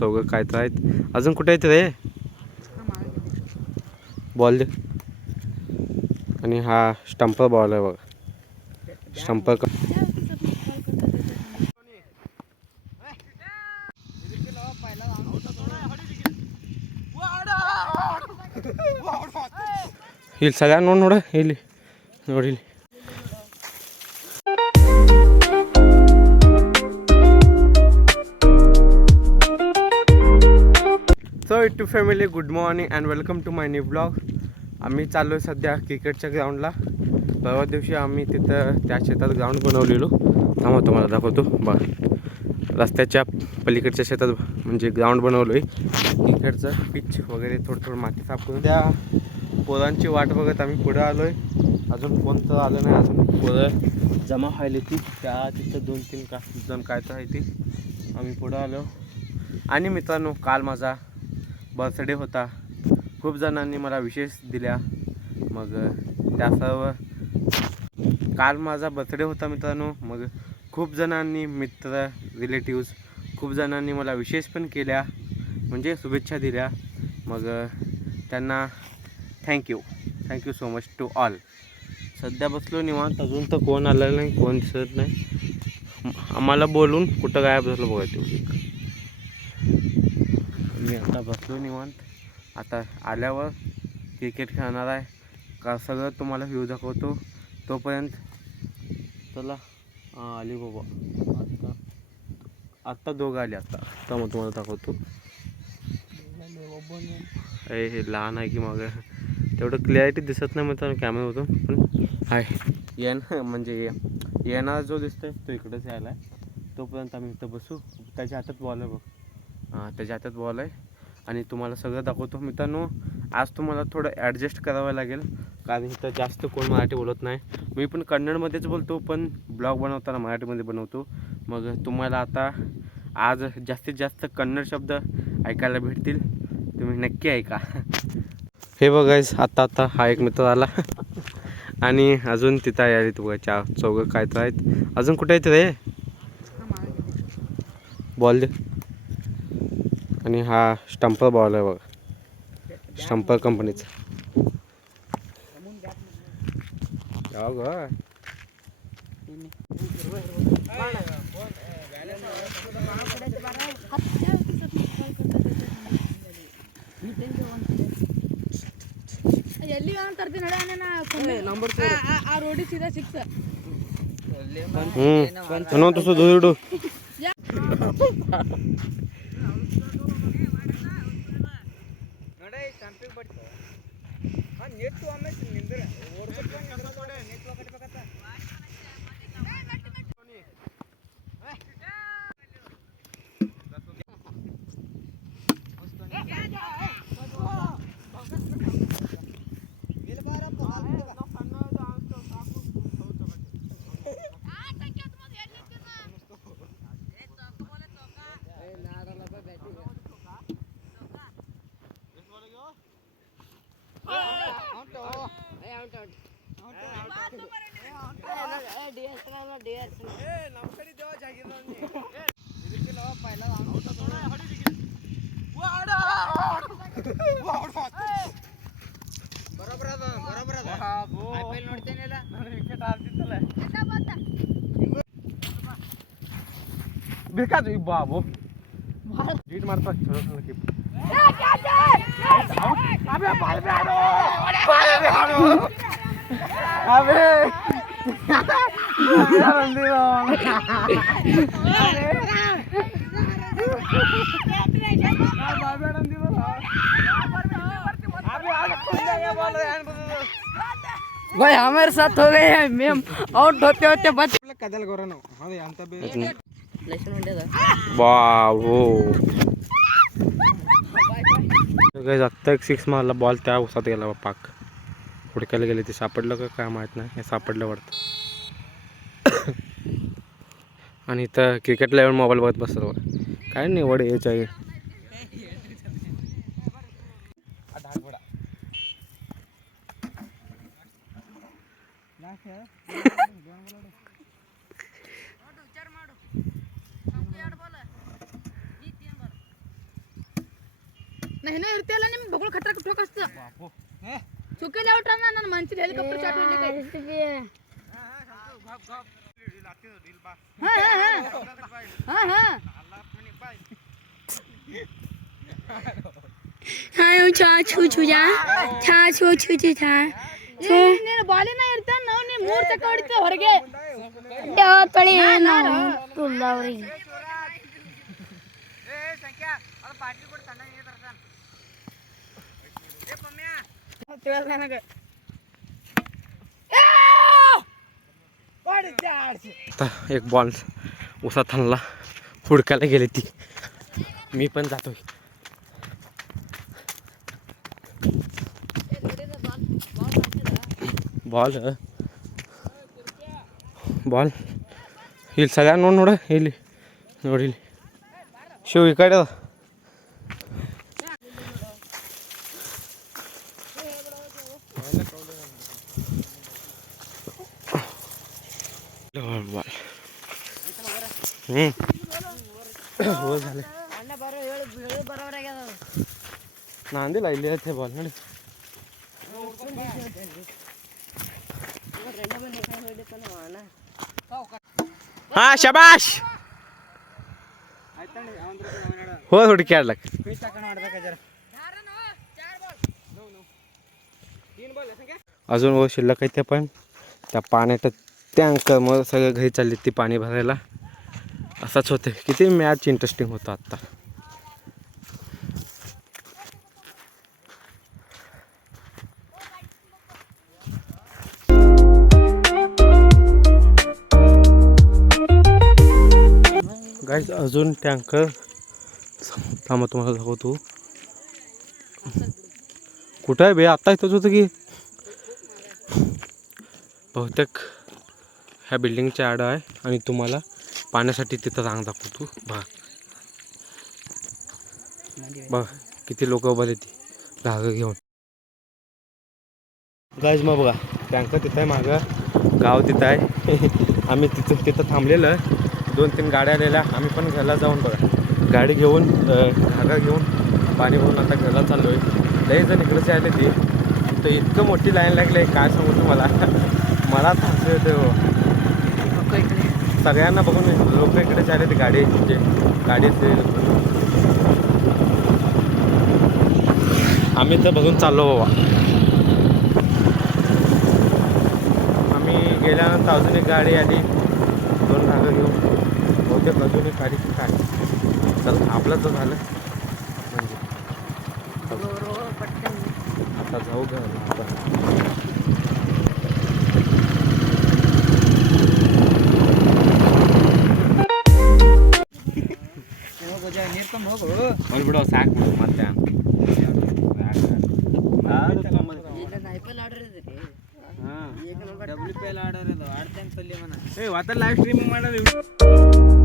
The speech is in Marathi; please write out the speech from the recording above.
चौघं काय तर आहेत. अजून कुठे आहेत रे? बॉल दे. आणि हा स्टंपर बॉल आहे बघा. स्टंपर ಇಲ್ಲಿ ಸಲ ನೋಡ ಇಲ್ಲಿ ನೋಡಿ. So to family, good morning and welcome to my new blog. आम्ही चाललो आहे सध्या क्रिकेटच्या ग्राउंडला. परवा दिवशी आम्ही तिथं त्या शेतात ग्राउंड बनवलेलो. थांबा तुम्हाला दाखवतो. रस्त्याच्या पलीकडच्या शेतात म्हणजे ग्राउंड बनवलो आहे. क्रिकेटचं पिच वगैरे थोडं माती साफ करून त्या पोरांची वाट बघत आम्ही पुढं आलो आहे. अजून कोणतं आलं नाही. अजून पोरं जमा व्हायला ती त्या तिथं 2-3 जण काय तर आहे ती. आम्ही पुढं आलो. आणि मित्रांनो, काल माझा बर्थडे होता. खूप जणांनी मला विशेष दिल्या. मग त्या सर्व काल माझा बर्थडे होता मित्रांनो. मग खूप जणांनी, मित्र, रिलेटिव्स, खूप जणांनी मला विशेष पण केल्या, म्हणजे शुभेच्छा दिल्या. मग त्यांना thank you so much to all. सध्या बसलो निवांत. अजून तर कोण आलेलं नाही, कोण दिसत नाही. आम्हाला बोलून कुठं गायब झालं बघा तेवढी. मी आता बसलो निवांत. आता आल्यावर क्रिकेट खेळणार आहे का सगळं तुम्हाला व्ह्यू दाखवतो. तोपर्यंत चला. आली बाबा. आत्ता दोघं आले. आता मग तुम्हाला दाखवतो. हे लहान आहे की मग तेवढं क्लॅरिटी दिसत नाही मित्रांनो कॅमेऱ्यामधून. पण आहे म्हणजे येणारा जो दिसतोय तो इकडेच यायला आहे. तोपर्यंत आम्ही इथं बसू. त्याच्या हातात बॉल आहे बघ. त्याच्या हातात बॉल आहे आणि तुम्हाला सगळं दाखवतो मित्रांनो. आज तुम्हाला थोडं ॲडजस्ट करावं लागेल कारण इथं जास्त कोण मराठी बोलत नाही. मी पण कन्नडमध्येच बोलतो, पण ब्लॉग बनवताना मराठीमध्ये बनवतो. मग तुम्हाला आता आज जास्तीत जास्त कन्नड शब्द ऐकायला भेटतील. तुम्ही नक्की ऐका. हे बघायच आता हा एक मित्र आला आणि अजून तिथं यायला तू बघा चौघं काय तर आहेत. अजून कुठे आहेत रे? बॉल दे. आणि हा स्टंपर बॉल आहे बघा. स्टंपर कंपनीचा. ಎಲ್ಲಿ ತರ್ತೀನಿ ನಂಬರ್ ಆ ರೋಡಿ ಸೀದಾ ಸಿಕ್ಸ್ तसं दुडू ಬೇಕಾದ್ರೆ ಬಾಬು ಜೀಟ್ ಮಾಡ್ತಾ भाई हमारे साथ हो गए हैं मैम आउट होते होते बच कदल गोरनो हां अंत बाबो. आत्ता एक 6 मारला बॉल त्या उसात गेला पाक. हुडकायला गेले ते सापडलं का काय माहीत नाही. हे सापडलं वाटतं. आणि इथं क्रिकेटला येऊन मोबाईल बघत बसतो काय निवड यायची आहे. नाही ना इर्तेला निಮ್ ಬಗಳು ಖಟ್ಟ ठोकस्त ಸುಕೇಲೆ ಔಟ್ ಅನ್ನ ನನ್ನ ಮಂಚಿ ಹೆಲಿಕಾಪ್ಟರ್ ಶಾಟ್ ಹೊಡ್ಲಿಕ್ಕೆ ನೀನು ಬಾಲಿನ ಇರ್ತಾನ ನಾವು ನೀ 3 ಚಕ್ಕ ಹೊಡಿತ ಹೊರಗೆ ತಳಿ ತುಲ್ಲ ಅವ್ರಿಗೆ आता एक बॉल उसात थांबला हुडकायला गेली ती मी पण जातोय बॉल बॉल ಇಲ್ಲಿ ಸಗ ನೋಡ ಇಲ್ಲಿ ನೋಡಿ ಇಲ್ಲಿ ಶಿವ ಈ ಕಡೆ बॉल हो झाले नांदिला ಇಲ್ಲಿ ಐತೆ ಬಾಲ್ ನೋಡಿ ಹಾ ಶಬಾಷ್ हो ಹುಡುಕಿ ಆಡ್ಲಕ್ अजून व शिल्लक आहे ते पण त्या पाण्यात टँक मग सगळं घरी चालली ती पाणी भरायला असंच होते किती मॅच इंटरेस्टिंग होतं आत्ता गाईज अजून टँकर थांबा तुम्हाला दाखवतो कुठं आहे बे आत्ता इथंच होतं की बहुतेक ह्या बिल्डिंगच्या आड आहे आणि तुम्हाला पाण्यासाठी तिथं रांग दाखवतो बघा बघा किती लोक उभारले ती धागं घेऊन गाईज मग बघा टँकर तिथं आहे मागं गाव तिथं आहे आम्ही तिथं थांबलेलं 2-3 गाड्या आलेल्या आम्ही पण घरला जाऊन बघा गाडी घेऊन धागा घेऊन पाणी भरून आता घरला चाललो आहे लई जण इकडचे आले ते तर इतकं मोठी लाईन लागली आहे काय सांगू तुम्हाला मला हसू येते सगळ्यांना बघून लोक इकडे आले ते गाडी म्हणजे गाडी असेल आम्ही तर बघून चाललो बाबा आम्ही गेल्यानंतर अजून एक गाडी आली 2 धागं घेऊन बहुतेक अजून एक गाडी काय चल आपलं तर झालं म्हणजे आता जाऊ घ्या आता ಬಿಡೋ ಸಾಕು ಬಿಡು ಮತ್ತೆ WPL ಆಡೋದು ಆಡ್ತೇನೆ ಲೈವ್ ಸ್ಟ್ರೀಮಿಂಗ್ ಮಾಡೋದು